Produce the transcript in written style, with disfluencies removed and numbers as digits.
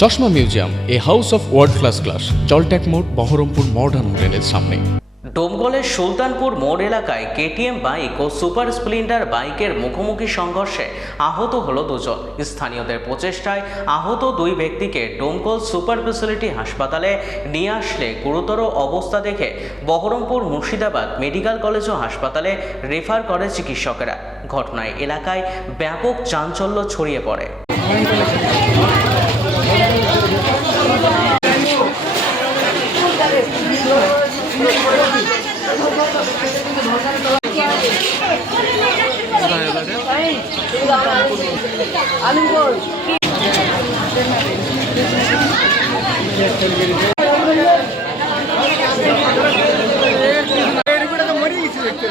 চশমা museum, a house of world class, জলট্যাক মোড়, বহরমপুর মডার্ন হোটেলের সামনে। ডোমকলের সুলতানপুর মোড় এলাকায় কেটিএম বাইক ও সুপার স্প্লেন্ডার বাইকের মুখোমুখি সংঘর্ষে আহত হলো দুজন। স্থানীয়দের প্রচেষ্টায় আহত দুই ব্যক্তিকে ডোমকল সুপার স্পেশালিটি হাসপাতালে নিয়ে আসলে গুরুতর অবস্থা দেখে বহরমপুর মুর্শিদাবাদ মেডিকেল কলেজ ও হাসপাতালে রেফার করে চিকিৎসকেরা। ঘটনায় এলাকায় ব্যাপক চাঞ্চল্য ছড়িয়ে পড়ে। এই রুগীটা তো মরে গেছে, দেখতে